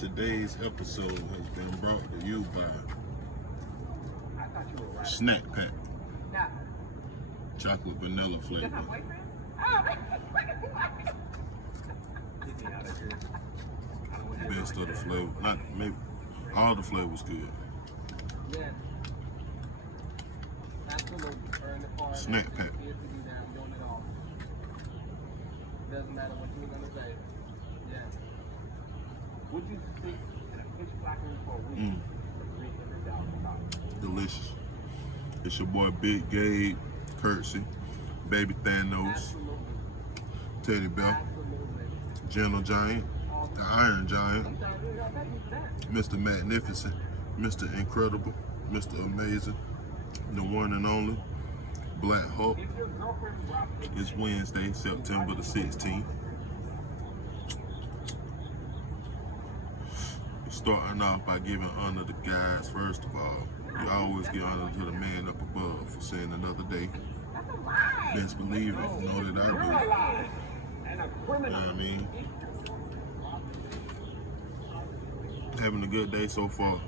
Today's episode has been brought to you by Snack Pack, chocolate vanilla flavor. Best of the flavor, not maybe all the flavors good. Snack Pack. Doesn't matter what you're gonna say. Yeah. Would you stick in a pitch black room for a week? Delicious. It's your boy Big Gabe, Curtsy, Baby Thanos, Teddy Bear, Gentle Giant, the Iron Giant, Mr. Magnificent, Mr. Incredible, Mr. Amazing, the one and only Black Hulk. It's Wednesday, September the 16th. Starting off by giving honor to guys first of all. You always give honor to the man up above for seeing another day. Best believe it, know that I do. You know what I mean? Having a good day so far.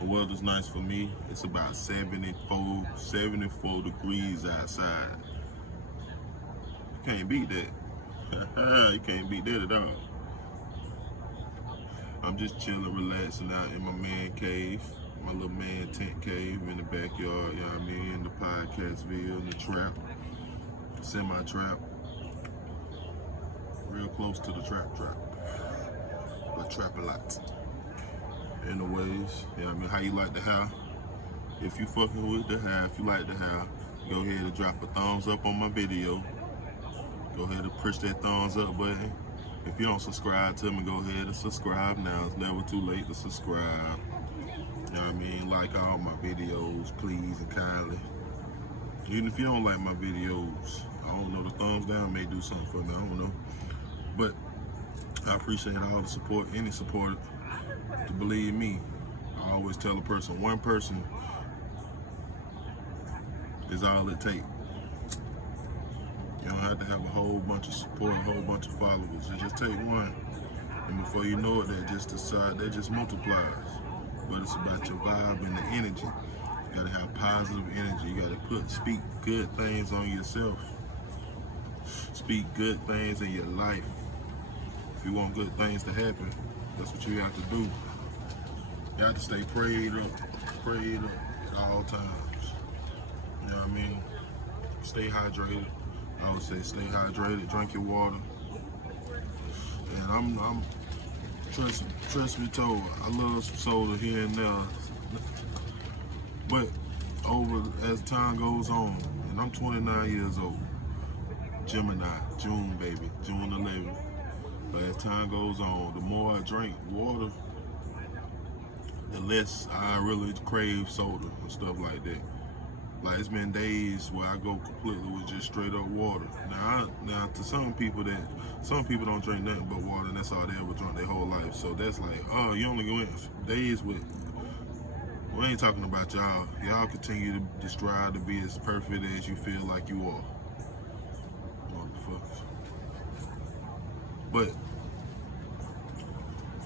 The weather's nice for me. It's about 74 degrees outside. You can't beat that. You can't beat that at all. I'm just chilling, relaxing out in my man cave, my little man tent cave in the backyard, you know what I mean, in the Podcastville, in the trap, semi-trap, real close to the trap, but trap a lot. Anyways, you know what I mean, how you like the hair? If you fucking with the hair, if you like the hair, go ahead and drop a thumbs up on my video. Go ahead and push that thumbs up button. If you don't subscribe to me, go ahead and subscribe now. It's never too late to subscribe. You know what I mean? Like all my videos, please and kindly. Even if you don't like my videos, I don't know, the thumbs down may do something for me, I don't know. But I appreciate all the support, any support. To believe me, I always tell a person, one person is all it takes. You don't have to have a whole bunch of support, a whole bunch of followers. You just take one, and before you know it, that just multiplies. But it's about your vibe and the energy. You gotta have positive energy. You gotta speak good things on yourself. Speak good things in your life. If you want good things to happen, that's what you have to do. You have to stay prayed up at all times. You know what I mean? Stay hydrated. I would say stay hydrated, drink your water. And I'm trust me told, I love some soda here and there. But as time goes on, and I'm 29 years old, Gemini, June baby, June 11th. But as time goes on, the more I drink water, the less I really crave soda and stuff like that. Like, it's been days where I go completely with just straight up water. Now to some people don't drink nothing but water, and that's all they ever drink their whole life. So that's like, oh, you only went days with. We ain't talking about y'all. Y'all continue to strive to be as perfect as you feel like you are, motherfuckers. But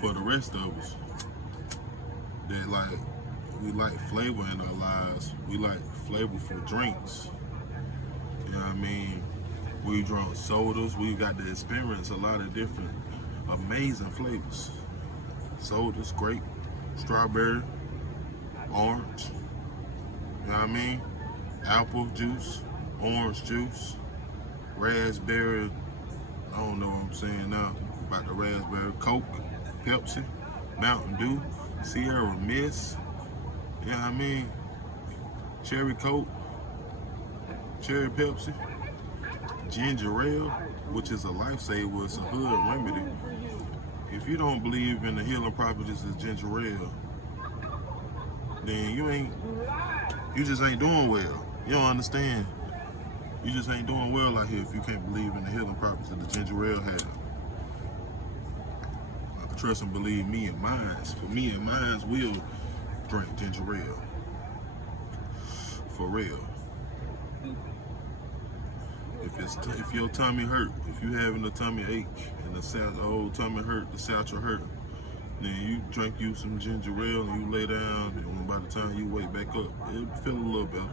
for the rest of us, that we like flavor in our lives. We like flavorful drinks. You know what I mean? We drunk sodas. We got to experience a lot of different amazing flavors. Sodas, grape, strawberry, orange. You know what I mean? Apple juice, orange juice, raspberry. I don't know what I'm saying now about the raspberry. Coke, Pepsi, Mountain Dew, Sierra Mist. You know what I mean? Cherry Coke, Cherry Pepsi, ginger ale, which is a lifesaver, it's a hood remedy. If you don't believe in the healing properties of ginger ale, then you just ain't doing well. You don't understand. You just ain't doing well out here if you can't believe in the healing properties that the ginger ale has. Trust and believe me and mines. For me and mines will drink ginger ale. For real. If your tummy hurt, if you having a tummy ache and the old tummy hurt, the satchel hurt, Then you drink you some ginger ale and you lay down, and by the time you wake back up, it'll feel a little better.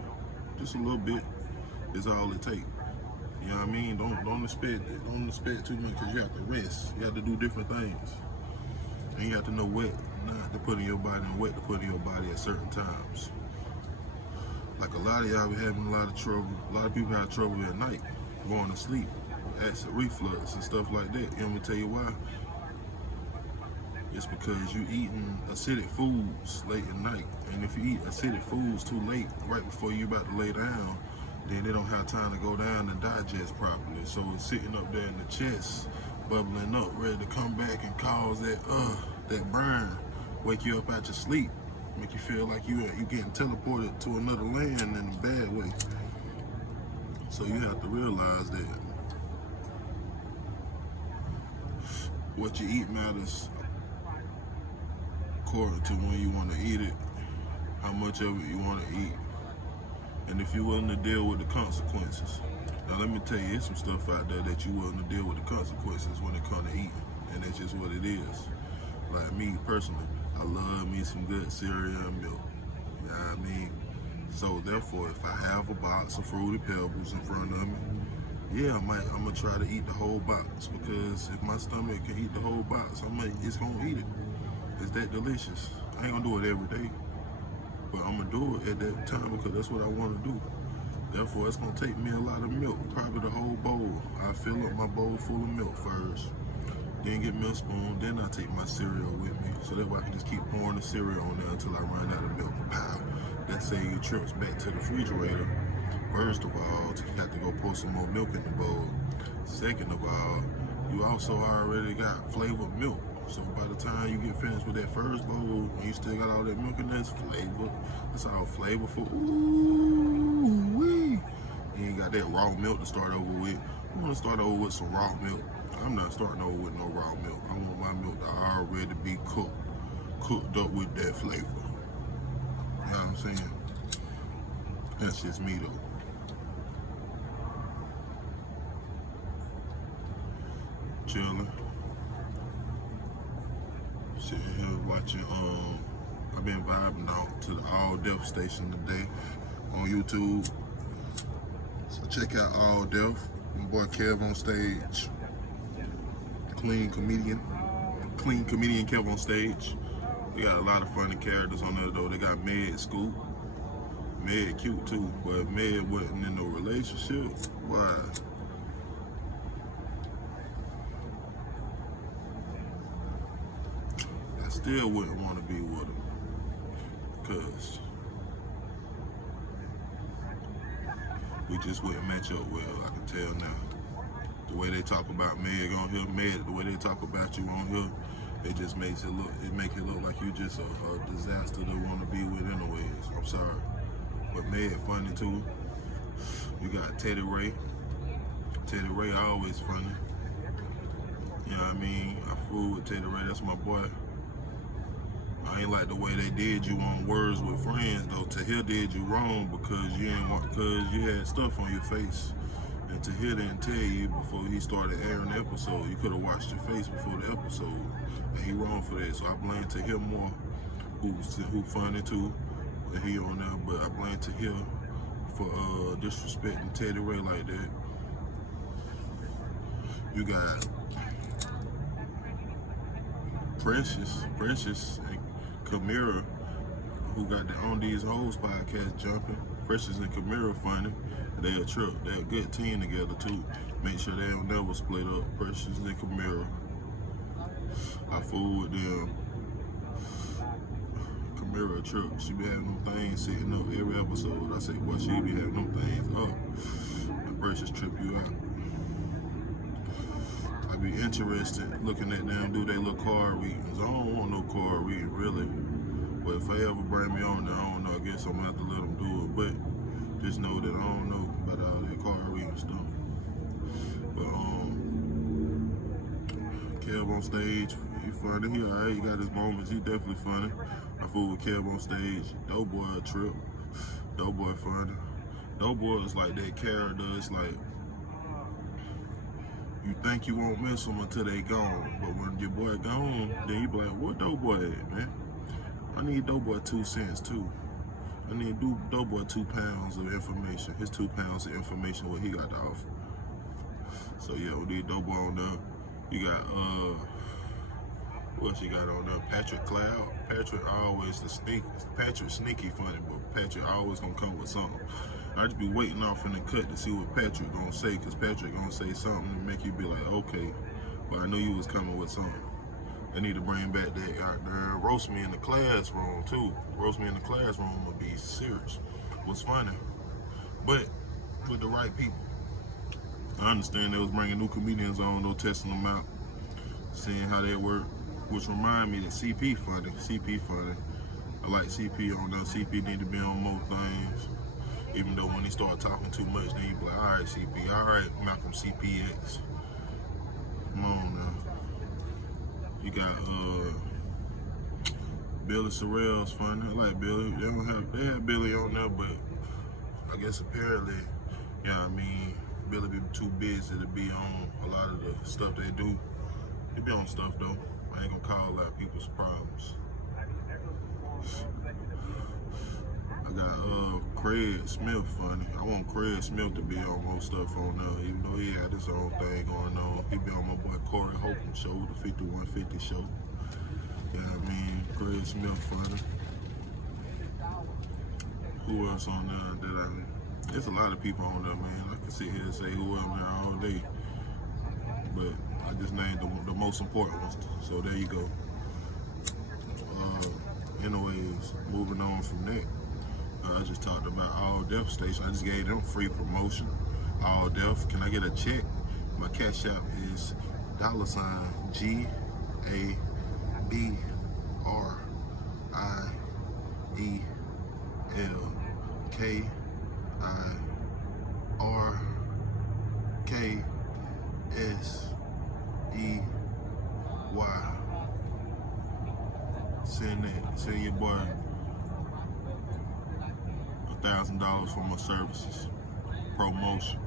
Just a little bit is all it takes. You know what I mean? Don't expect too much, because you have to rest. You have to do different things. And you have to know what not to put in your body and what to put in your body at certain times. Like a lot of y'all be having a lot of trouble. A lot of people have trouble at night going to sleep, acid reflux and stuff like that. And I'm gonna tell you why. It's because you eating acidic foods late at night. And if you eat acidic foods too late, right before you about to lay down, then they don't have time to go down and digest properly. So it's sitting up there in the chest, bubbling up, ready to come back and cause that burn, wake you up out your sleep, make you feel like you getting teleported to another land in a bad way. So you have to realize that what you eat matters according to when you want to eat it, how much of it you want to eat, and if you're willing to deal with the consequences. Now let me tell you, there's some stuff out there that you're willing to deal with the consequences when it comes to eating, and that's just what it is. Like me personally, I love me some good cereal and milk. You know what I mean? So therefore, if I have a box of Fruity Pebbles in front of me, yeah, I'm gonna try to eat the whole box, because if my stomach can eat the whole box, it's gonna eat it. It's that delicious. I ain't gonna do it every day, but I'm gonna do it at that time because that's what I want to do. Therefore, it's gonna take me a lot of milk, probably the whole bowl. I fill up my bowl full of milk first, then get me a spoon, then I take my cereal with me, so that way I can just keep pouring the cereal on there until I run out of milk. Pow! That saves you trips back to the refrigerator. First of all, you have to go pour some more milk in the bowl. Second of all, you also already got flavored milk. So by the time you get finished with that first bowl, and you still got all that milk in there, it's flavor. It's all flavorful. Ooh wee! You ain't got that raw milk to start over with. You want to start over with some raw milk. I'm not starting over with no raw milk. I want my milk to already be cooked up with that flavor. You know what I'm saying? That's just me though. Chilling. Sitting here watching, I've been vibing out to the All Deaf station today on YouTube. So check out All Deaf. My boy Kev on stage. Clean comedian Kev on stage. They got a lot of funny characters on there though. They got Med Scoop. Med cute too, but Med wasn't in no relationship. Why? I still wouldn't want to be with him, because we just wouldn't match up well. I can tell now. The way they talk about Meg on here, the way they talk about you on here, it just makes it look like you just a disaster to want to be with anyways. I'm sorry. But Meg funny too. You got Teddy Ray. Teddy Ray always funny. You know what I mean? I fool with Teddy Ray, that's my boy. I ain't like the way they did you on Words with Friends though. Tahir did you wrong because you had stuff on your face. And Tahir didn't tell you before he started airing the episode. You could have watched your face before the episode. And he wrong for that. So I blame Tahir more, who funny too, and he on there, but I blame Tahir for disrespecting Teddy Ray like that. You got Precious and Kamira, who got the On These Hoes podcast jumping. Precious and Kamira funny. They a trip. They're a good team together too. Make sure they don't never split up. Precious and Kamira. I fool with them. Kamira a trip. She be having them things sitting up every episode. I say, boy, she be having them things up. And Precious trip you out. I be interested looking at them do they little card readings. I don't want no card reading really. But if they ever bring me on there, I don't know, I guess I'm gonna have to let them do it. But just know that I don't know about all that card reading stuff. But Kev on stage, he funny. He alright, he got his moments, he definitely funny. I fool with Kev on stage. Doughboy a trip. Doughboy funny. Doughboy is like that character, it's like You think you won't miss them until they gone. But when your boy gone, then you be like, what Doughboy at, man? I need Doughboy 2 cents too. I need Doughboy 2 pounds of information. His 2 pounds of information, what he got to offer. So yeah, we need Doughboy on there. You got what else you got on there? Patrick Cloud. Patrick always the sneak. Patrick sneaky funny, but Patrick always gonna come with something. I just be waiting off in the cut to see what Patrick gonna say, cause Patrick gonna say something to make you be like, okay, but I knew you was coming with something. They need to bring back that out there. Roast me in the classroom too. Roast me in the classroom would be serious. Was funny, but with the right people. I understand they was bringing new comedians on, no testing them out, seeing how they work. Which remind me that CP funny. CP funny. I like CP on there. CP need to be on more things. Even though when he start talking too much, then you be like, all right, CP, all right, Malcolm CPX. Come on now. You got Billy Sorrell's funny. I like Billy. They have Billy on there, but I guess apparently, yeah, I mean, Billy be too busy to be on a lot of the stuff they do. He be on stuff though. I ain't gonna call out people's problems. I got Craig Smith funny. I want Craig Smith to be on more stuff on there, even though he had his own thing going on. He be on my boy Corey Holcomb show, the 5150 show. Yeah, I mean, Craig Smith funny. Who else on there that there's a lot of people on there, man. I can sit here and say who on there all day. But I just named the most important ones. So there you go. Anyways, moving on from that. I just talked about All Deaf Station. I just gave them free promotion. All Deaf. Can I get a check? My cash app is $GABRIELKIRKSEY. Send your boy $1,000 for my services. Promotion.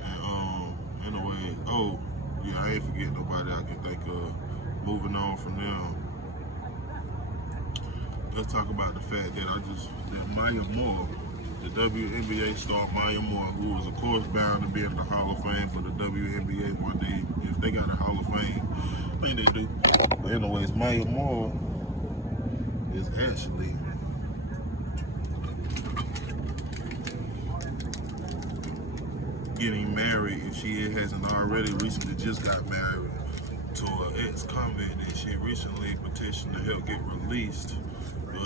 And anyway, oh yeah, I ain't forgetting nobody I can think of. Moving on from them. Let's talk about the fact that that Maya Moore, the WNBA star Maya Moore, who was of course bound to be in the Hall of Fame for the WNBA one day, if they got a Hall of Fame, I think they do. But anyways, Maya Moore is actually getting married, if she hasn't already. Recently just got married to an ex-convict that she recently petitioned to help get released.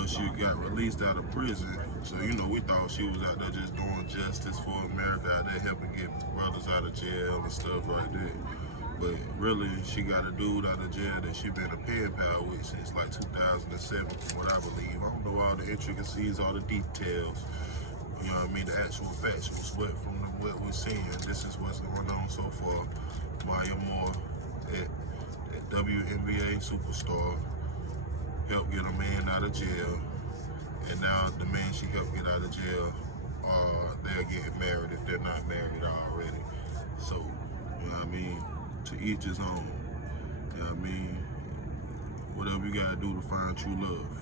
She got released out of prison, so you know, we thought she was out there just doing justice for America, out there helping get brothers out of jail and stuff like that. But really, she got a dude out of jail that she been a pen pal with since like 2007, from what I believe. I don't know all the intricacies, all the details. You know what I mean? The actual factuals, but from what we're seeing, this is what's going on so far. Maya Moore, at WNBA superstar, helped get a man out of jail, and now the man she helped get out of jail, they're getting married if they're not married already. So, you know what I mean? To each his own. You know what I mean? Whatever you gotta do to find true love.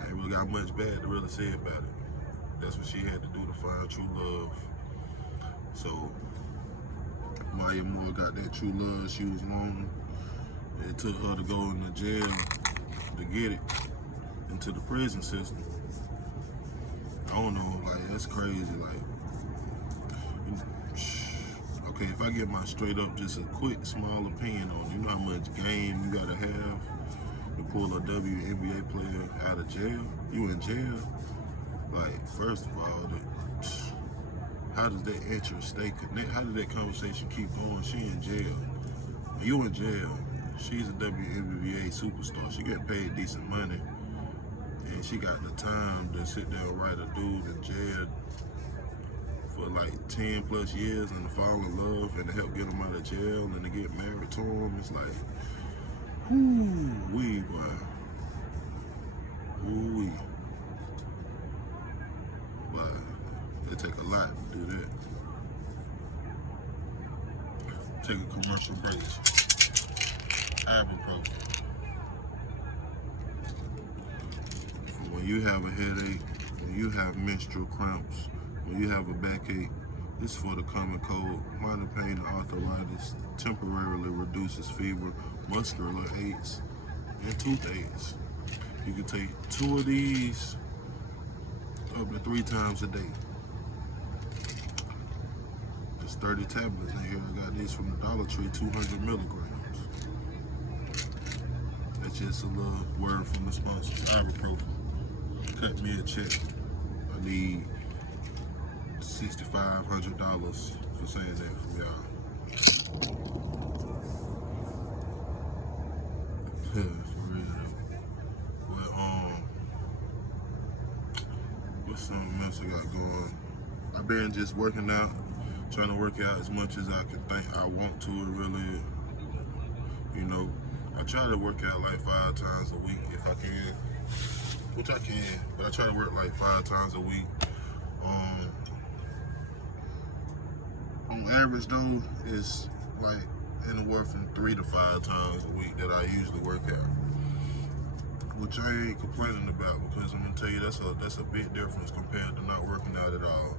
I ain't really got much bad to really say about it. That's what she had to do to find true love. So, Maya Moore got that true love she was wanting. It took her to go into jail to get it, into the prison system. I don't know, like, that's crazy. Like, okay, if I get my straight up, just a quick, small opinion on, you know how much game you gotta have to pull a WNBA player out of jail? You in jail? Like, first of all, how does that interest stay connected? How did that conversation keep going? She in jail. You in jail. She's a WNBA superstar. She get paid decent money. And she got the time to sit there and write a dude in jail for like 10 plus years and to fall in love and to help get him out of jail and to get married to him. It's like, whoo-wee, boy. Whoo-wee. But it take a lot to do that. take a commercial break. Ibuprofen. When you have a headache, when you have menstrual cramps, when you have a backache, this is for the common cold. Minor pain and arthritis temporarily reduces fever, muscular aches, and toothaches. You can take 2 of these up to 3 times a day. There's 30 tablets in here. I got these from the Dollar Tree, 200 milligrams. That's just a little word from the sponsors. Ibuprofen. Cut me a check. I need $6,500 for saying that from y'all. For real though. But what's something else I got going? I've been just working out, trying to work out as much as I can think I want to. It really, you know, I try to work out like 5 times a week if I can, which I can, but I try to work like 5 times a week. On average though, it's like anywhere from 3 to 5 times a week that I usually work out, which I ain't complaining about, because I'm gonna tell you that's a big difference compared to not working out at all.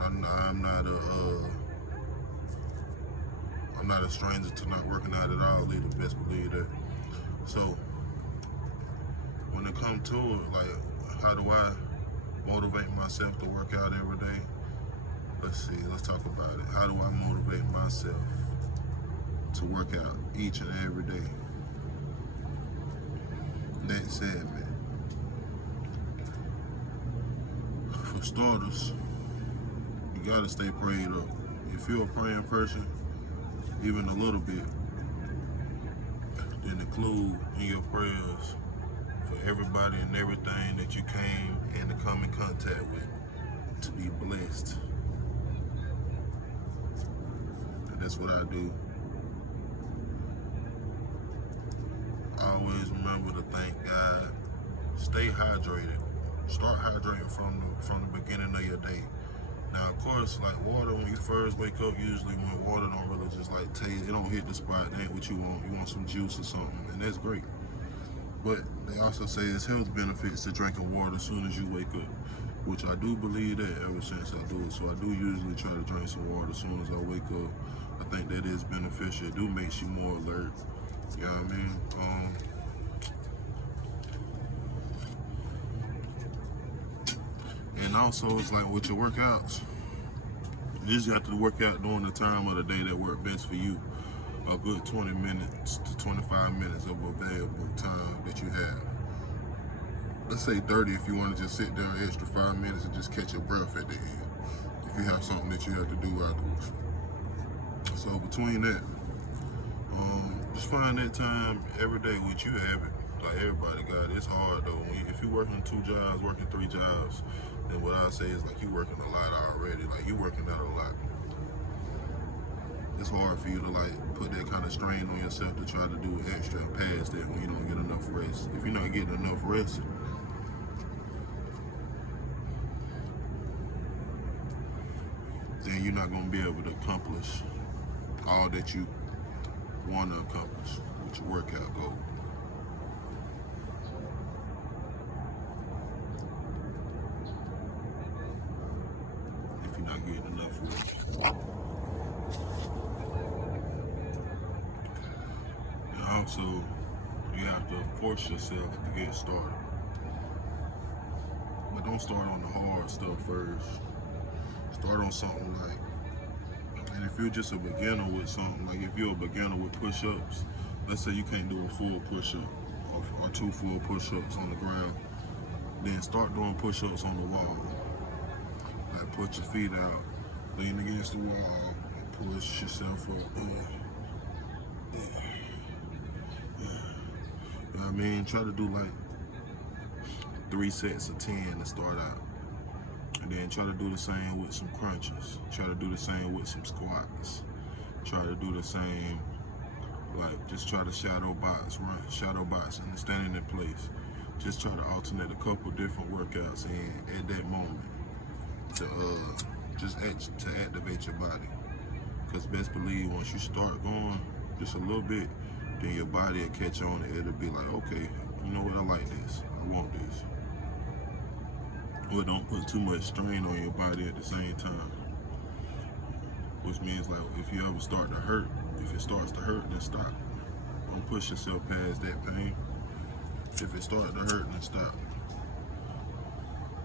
And I'm not a stranger to not working out at all either. Best believe that. So when it comes to it, like, how do I motivate myself to work out every day? Let's talk about it. How do I motivate myself to work out each and every day? That said, man, for starters, you gotta stay prayed up. If you're a praying person, even a little bit, then include in your prayers for everybody and everything that you came and to come in contact with to be blessed. And that's what I do. I always remember to thank God. Stay hydrated. Start hydrating from the beginning of your day. Now, of course, like water, when you first wake up, usually when water don't really just like taste, it don't hit the spot, that ain't what you want. You want some juice or something, and that's great. But they also say there's health benefits to drinking water as soon as you wake up, which I do believe that ever since I do it. So I do usually try to drink some water as soon as I wake up. I think that is beneficial. It do makes you more alert. You know what I mean? And also, it's like with your workouts, you just have to work out during the time of the day that works best for you. A good 20 minutes to 25 minutes of available time that you have. Let's say 30 if you want to just sit there an extra 5 minutes and just catch your breath at the end, if you have something that you have to do afterwards. So between that, just find that time every day, which you have it. Like everybody got it. It's hard though. If you're working 2 jobs, working 3 jobs, then what I say is like you're working a lot already. Like you're working out a lot. It's hard for you to like put that kind of strain on yourself to try to do extra past that when you don't get enough rest. If you're not getting enough rest, then you're not going to be able to accomplish all that you want to accomplish with your workout goal. If you're not getting enough rest. And also, you have to force yourself to get started. But don't start on the hard stuff first. Start on something like, and if you're just a beginner with something, like if you're a beginner with push-ups, let's say you can't do a full push-up or 2 full push-ups on the ground, then start doing push-ups on the wall. Like put your feet out, lean against the wall, and push yourself up. You know what I mean? Try to do like 3 sets of 10 to start out. And then try to do the same with some crunches. Try to do the same with some squats. Try to do the same, like just try to shadow box, run, shadow box and standing in place. Just try to alternate a couple different workouts in at that moment to activate your body. Because best believe once you start going just a little bit, then your body will catch on and it'll be like, okay, you know what, I like this, I want this. Or don't put too much strain on your body at the same time. Which means like if you ever start to hurt, if it starts to hurt, then stop. Don't push yourself past that pain. If it starts to hurt, then stop.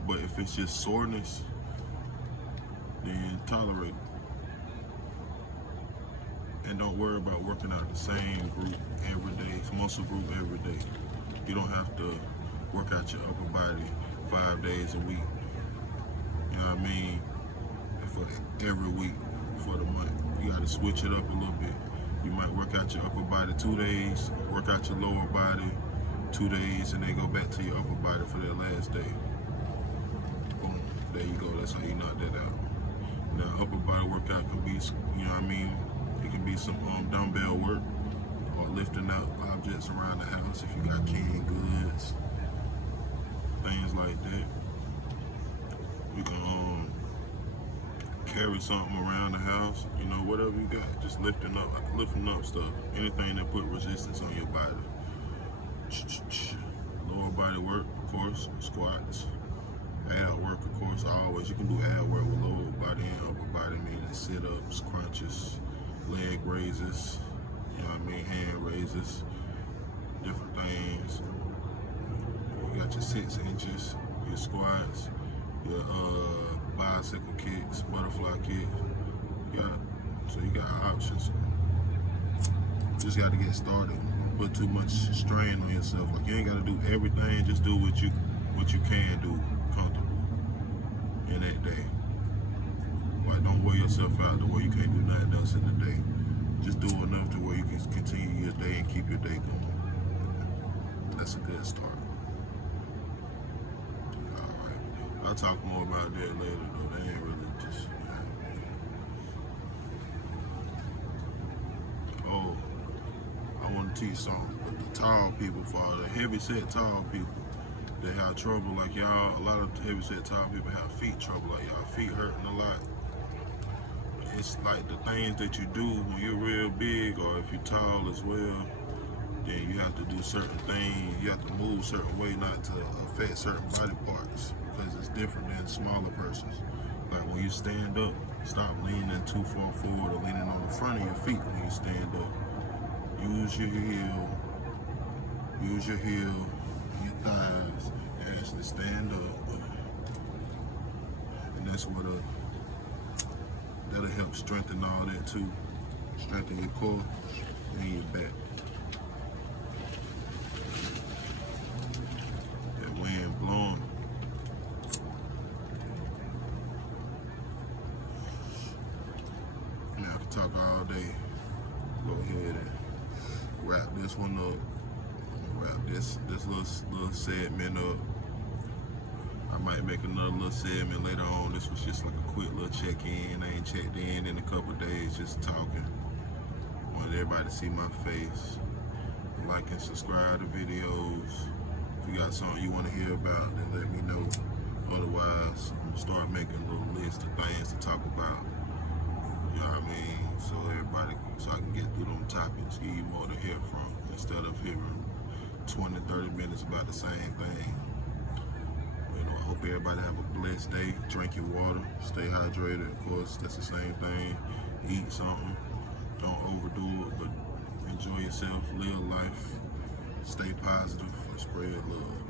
But if it's just soreness, then tolerate it. And don't worry about working out the same group every day, muscle group every day. You don't have to work out your upper body 5 days a week. You know what I mean? For every week, for the month. You gotta switch it up a little bit. You might work out your upper body 2 days, work out your lower body 2 days, and then go back to your upper body for that last day. Boom, there you go, that's how you knock that out. Now, upper body workout can be, you know what I mean? It can be some dumbbell work or lifting out objects around the house if you got canned goods, things like that. You can carry something around the house, you know, whatever you got, just lifting up stuff. Anything that put resistance on your body. Lower body work, of course, squats. Ab work, of course, always. You can do ab work with lower body and upper body, meaning sit-ups, crunches, leg raises, you know what I mean, hand raises, different things. You got your 6 inches, your squats, your bicycle kicks, butterfly kicks. So you got options. Just got to get started. Don't put too much strain on yourself. Like, you ain't got to do everything. Just do what you can do comfortable in that day. Like, don't wear yourself out to where you can't do nothing else in the day. Just do enough to where you can continue your day and keep your day going. That's a good start. Alright. I'll talk more about that later though. They ain't really just, Oh, I want to teach something. But the tall people, for the heavy set tall people, they have trouble. Like y'all, a lot of heavy set tall people have feet trouble. Like y'all feet hurting a lot. It's like the things that you do when you're real big, or if you're tall as well, then you have to do certain things. You have to move a certain way not to affect certain body parts, because it's different than smaller persons. Like when you stand up, stop leaning too far forward or leaning on the front of your feet when you stand up. Use your heel, your thighs, and actually stand up. And that's what that'll help strengthen all that too. Strengthen your core and your back. That wind blowing. Now I can talk all day. Go ahead and wrap this one up. Wrap this little segment up. I might make another little segment later on. This was just like a quick little check-in. I ain't checked in a couple of days, just talking. Want everybody to see my face. Like and subscribe to videos. If you got something you want to hear about, then let me know. Otherwise, I'm gonna start making a little list of things to talk about. You know what I mean? So I can get through them topics, give you more to hear from, instead of hearing 20, 30 minutes about the same thing. You know, I hope everybody have a blessed day. Drink your water, stay hydrated. Of course, that's the same thing. Eat something. Don't overdo it, but enjoy yourself, live life, stay positive, and spread love.